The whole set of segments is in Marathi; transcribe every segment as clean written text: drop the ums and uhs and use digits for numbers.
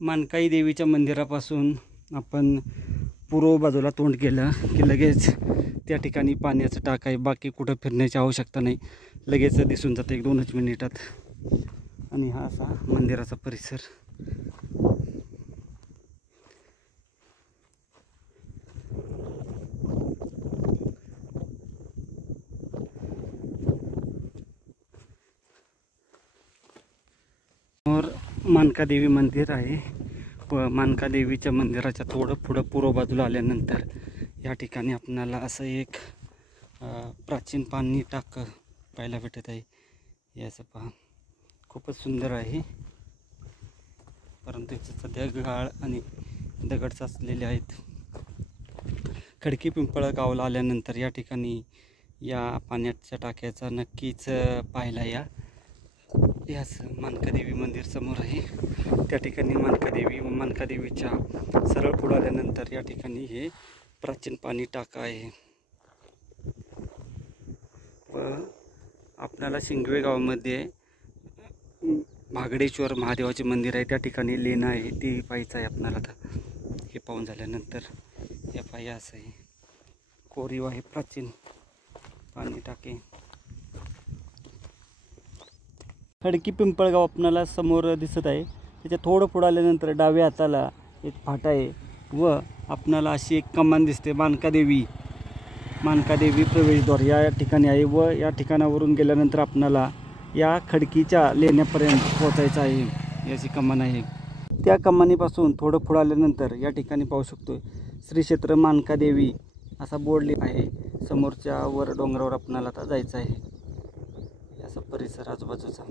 मानकाई देवीच्या मंदिरापासून आपण पूर्व बाजूला तोंड केलं की लगेच त्या ठिकाणी पाण्याचं टाक आहे. बाकी कुठं फिरण्याची आवश्यकता नाही, लगेच दिसून जातं 1-2 मिनिटात. आणि हा असा मंदिराचा परिसर. मानकादेवी मंदिर आहे व मानकादेवीच्या मंदिराच्या थोडं पुढं पूर्व बाजूला आल्यानंतर या ठिकाणी आपणाला असं एक प्राचीन पाणी टाक पाहायला भेटत आहे. याचं पहा, खूपच सुंदर आहे, परंतु इथे सध्या गाळ आणि दगड साचलेले आहेत. खडकी पिंपळ गावाला आल्यानंतर या ठिकाणी या पाण्याच्या टाक्याचा नक्कीच पाहायला या. याच मानकादेवी मंदिर समोर आहे. त्या ठिकाणी मानकादेवीच्या सरळ पुढे आल्यानंतर या ठिकाणी हे प्राचीन पाणी टाका आहे. व आपल्याला शिंगवे गावामध्ये भागडेश्वर महादेवाचे मंदिर आहे, त्या ठिकाणी लेणं आहे, ती पाहायचं आहे आपल्याला. आता हे पाहून झाल्यानंतर हे पाहिजे असं आहे. कोरीव आहे, प्राचीन पाणी टाके. खडकी पिंपळगाव आपणाला समोर दिसत आहे. त्याच्या थोडं पुढे आल्यानंतर डाव्या हाताला एक फाटा आहे व आपणाला अशी एक कमान दिसते. मानकादेवी प्रवेशद्वार या ठिकाणी आहे व या ठिकाणावरून गेल्यानंतर आपणाला या खडकीच्या लेण्यापर्यंत पोहोचायचं आहे. याची कमान आहे. त्या कमानीपासून थोडं पुढे आल्यानंतर या ठिकाणी पाहू शकतो श्री क्षेत्र मानकादेवी असा बोर्ड आहे. समोरच्या वर डोंगरावर आपणाला आता जायचं आहे. असा परिसर आजूबाजूचा.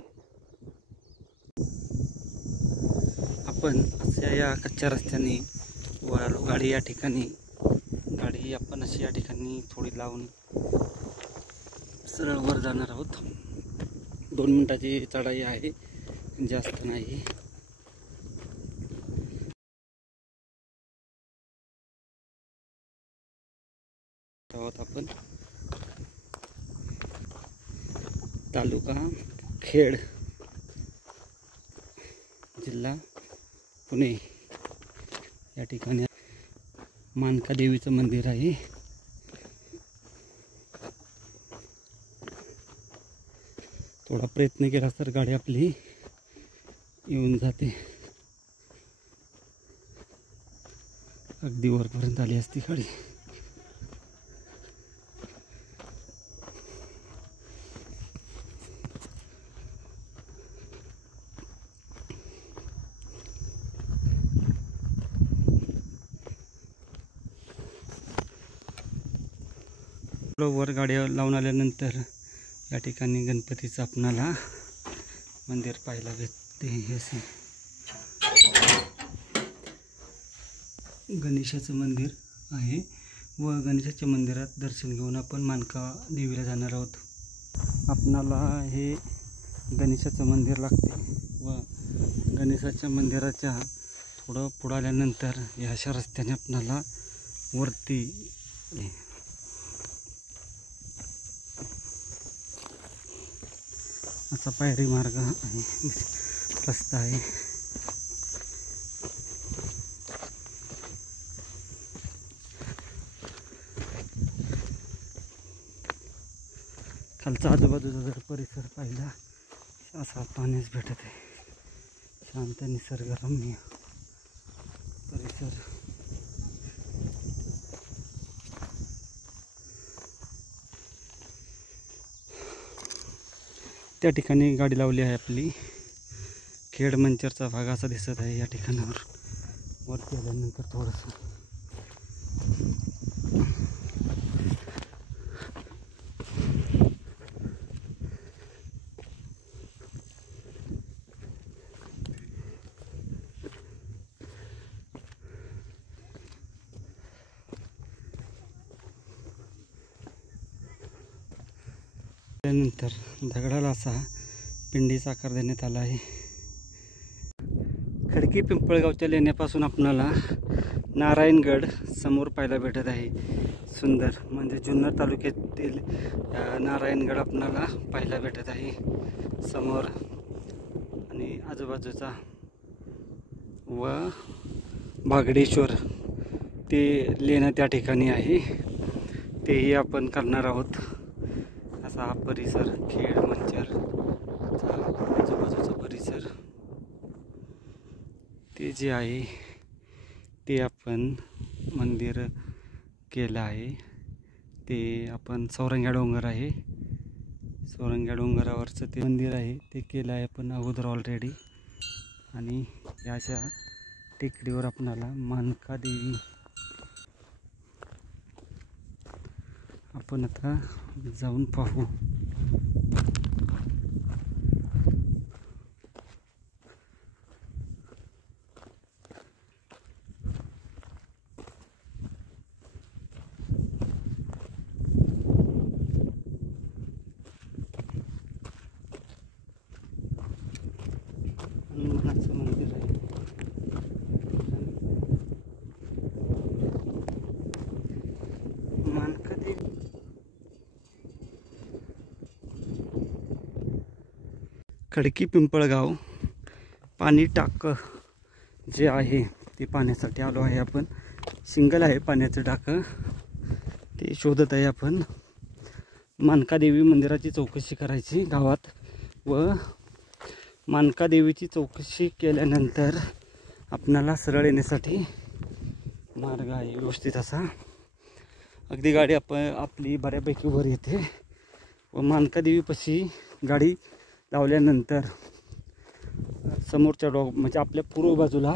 आपण अशा या कच्च्या रस्त्याने व गाडी आपण अशी या ठिकाणी थोडी लावून सरळ वर जाणार आहोत. 2 मिनिटाची चढाई आहे, जास्त नाही. आपण तालुका खेड, जिल्हा पुणे या ठिकाणी मानकादेवीचं मंदिर आहे. थोडा प्रयत्न केला तर गाडी आपली येऊन जाते. अगदी वरपर्यंत आली असती गाडी. वर गाड्या लावून आल्यानंतर या ठिकाणी गणपतीचं आपणाला मंदिर पाहायला भेटते. हे गणेशाचं मंदिर आहे व गणेशाच्या मंदिरात दर्शन घेऊन आपण मानकादेवीला जाणार आहोत. आपणाला हे गणेशाचं मंदिर लागते व गणेशाच्या मंदिराच्या थोडं पुढं आल्यानंतर या अशा रस्त्याने आपणाला वरती असा पायरी मार्ग आहे, रस्ता आहे. खालचा आजूबाजूचा जर परिसर पाहिला असा पाणीच भेटत आहे. शांत निसर्गरम्य परिसर. त्या ठिकाणी गाडी लावली आहे आपली. खेड मंचरचा भाग असा दिसत आहे. या ठिकाणावर वरती आल्यानंतर थोडंसं त्यानंतर दगडाला असा पिंडीचा आकार देण्यात आला आहे. खडकी पिंपळगावच्या लेण्यापासून आपणाला नारायणगड समोर पाहायला भेटत आहे. सुंदर म्हणजे जुन्नर तालुक्यातील नारायणगड आपणाला पाहायला भेटत आहे समोर. आणि आजूबाजूचा व बागडेश्वर ते लेणं त्या ठिकाणी आहे, तेही आपण करणार आहोत। असा हा परिसर, खेड मंचरचा आजूबाजूचा परिसर ते जे आहे ते आपण मंदिर केलं आहे। ते आपण सौरंग्या डोंगर आहे, सौरंग्या डोंगरावरचं ते मंदिर आहे, ते केलं आहे आपण अगोदर ऑलरेडी। आणि याच्या टेकडीवर आपणाला मानका देवी आपण आता जाऊन पाहू। हनुमानाचं मंदिर आहे, मानका देवी। खडकी पिंपळगाव पाणी टाक जे आहे ते पाण्यासाठी आलो आहे आपण। सिंगल आहे पाण्याचं टाकं, ते शोधत आहे आपण। मानका देवी मंदिराची चौकशी करायची गावात, व मानका देवीची चौकशी केल्यानंतर आपणाला सरळ येण्यासाठी मार्ग आहे व्यवस्थित असा। अगदी गाडी आपली बऱ्यापैकी वर येते व मानका देवीपाशी गाडी लावल्यानंतर समोरच्या म्हणजे आपल्या पूर्व बाजूला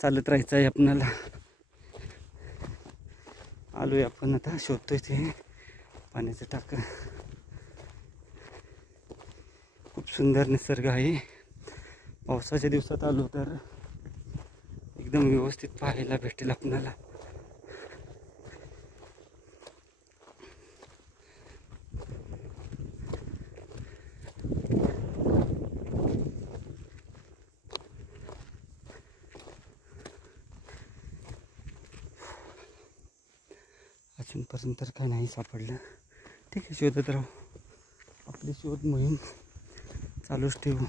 चालत राहायचं आहे आपणाला। आलोय आपण आता, शोधतोय ते पाण्याचं टाकं। खूप सुंदर निसर्ग आहे, पावसाच्या दिवसात आलो तर एकदम व्यवस्थित पाहायला भेटेल आपणाला। अजूनपर्यंत तर काही नाही सापडलं, ठीक आहे, शोधत राहू, आपली शोध मोहीम चालूच ठेवू।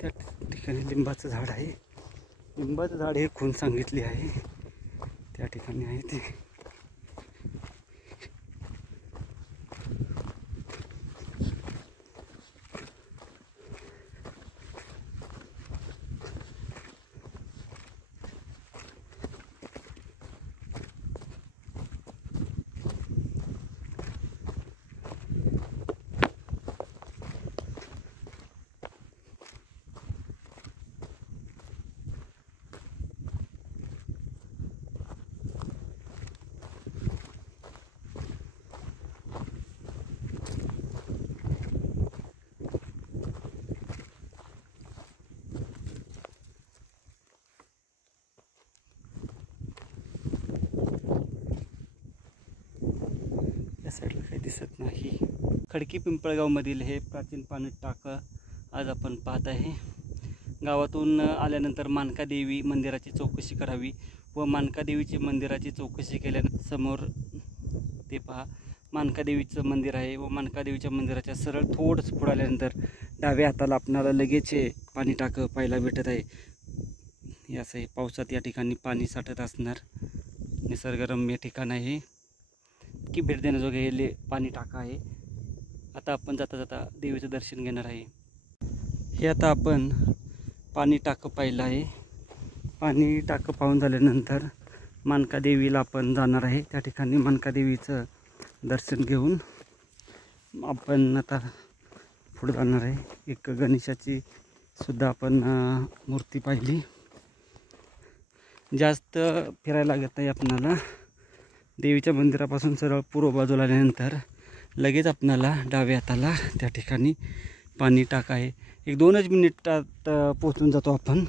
त्या ठिकाणी लिंबाचं झाड आहे, लिंबाचं झाड हे खून सांगितली आहे, त्या ठिकाणी आहे ते। साईडला काही दिसत नाही। खडकी पिंपळगावमधील हे प्राचीन पाणी टाकं आज आपण पाहत आहे। गावातून आल्यानंतर मानका देवी मंदिराची चौकशी करावी व मानका देवीची मंदिराची चौकशी केल्यानंतर समोर ते पहा मानका देवीचं मंदिर आहे व मानका देवीच्या मंदिराच्या सरळ थोडंसं पुढे आल्यानंतर डाव्या हाताला आपणाला लगेच पाणी टाकं पाहायला भेटत आहे। हे असं आहे, पावसात या ठिकाणी पाणी साठत असणार निसर्गरम्य ठिकाण आहे की भेट देण्याजोगे हे पाणी टाका आहे। आता आपण जाता जाता देवीचं दर्शन घेणार आहे। हे आता आपण पाणी टाकं पाहिलं आहे, पाणी टाकं पाहून झाल्यानंतर मानका देवीला आपण जाणार आहे। त्या ठिकाणी मानका देवीचं दर्शन घेऊन आपण आता पुढे जाणार आहे। एक गणेशाची सुद्धा आपण मूर्ती पाहिली। जास्त फिरायला लागत नाही आपणाला, देवीच्या मंदिरापासून सरळ पूर्व बाजूला आल्यानंतर लगेच आपणाला डाव्या हाताला त्या ठिकाणी पाणी टाका आहे। 1-2 मिनिटात पोहोचून जातो आपण।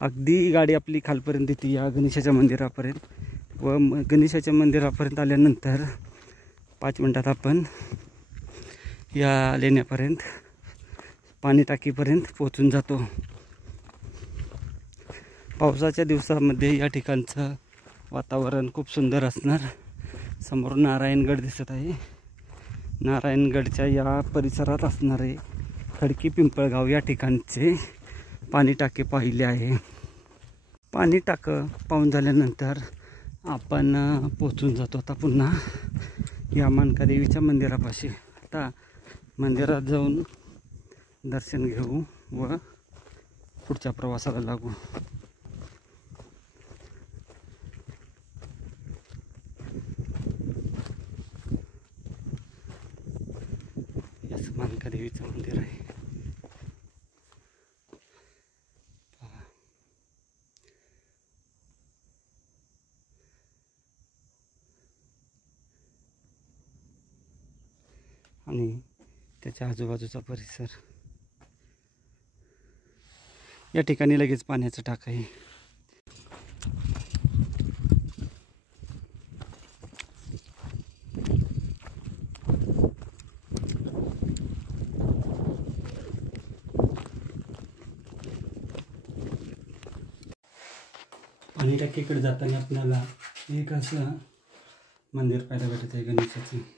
अगदी गाडी आपली खालपर्यंत येते या गणेशाच्या मंदिरापर्यंत व गणेशाच्या मंदिरापर्यंत आल्यानंतर 5 मिनिटात आपण या लेण्यापर्यंत पाणी टाकीपर्यंत पोहोचून जातो। पावसाच्या दिवसामध्ये या ठिकाणचं वातावरण खूप सुंदर असणार। समोर नारायणगड दिसत आहे, नारायणगडच्या या परिसरात असणारे खडकी पिंपळगाव या ठिकाणचे पाणी टाके पाहिले आहे. पाणी टाकं पाहून झाल्यानंतर आपण पोचून जातो आता पुन्हा या मानकादेवीच्या मंदिरापाशी. आता मंदिरात जाऊन दर्शन घेऊ व पुढच्या प्रवासाला लागू. याच मानकादेवीचं मंदिर आहे. आणि त्याच्या आजूबाजूचा परिसर. या ठिकाणी लगेच पाण्याचं टाक आहे. पाणी टाकीकडे जाताना आपल्याला एक असं मंदिर पाहायला भेटत आहे गणेशाचं.